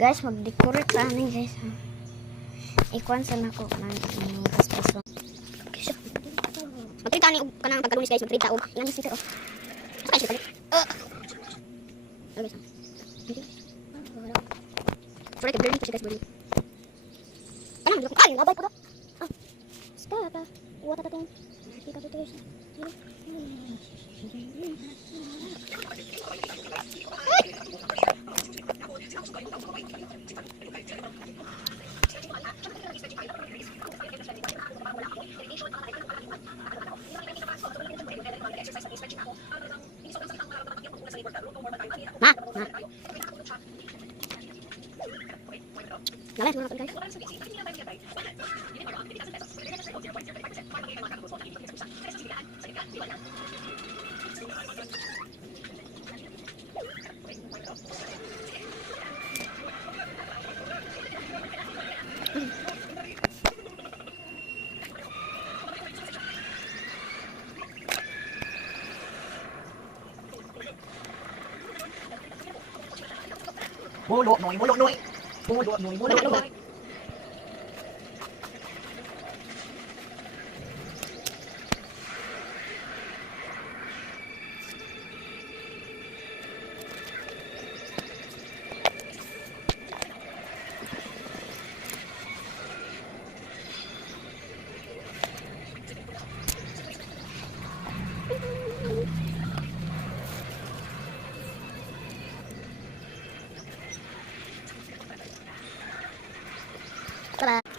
Guys, mag-decorate sa amin guys. Ikuan sa nako ng kaspas lang. Magtrita ni og kanang pagkalunis guys, magtrita og ilang sticker oh. Ay, siya pala. Okay, guys. Okay. Sorry, blurry kasi guys, blurry. Kanang dito. Ay, labay ko do. Ah. Stop. What ta ting? Ika dito guys. Ma. Nalas mga guys. Mulo noy, mulo noy. Mulo noy, mulo noy. Tara.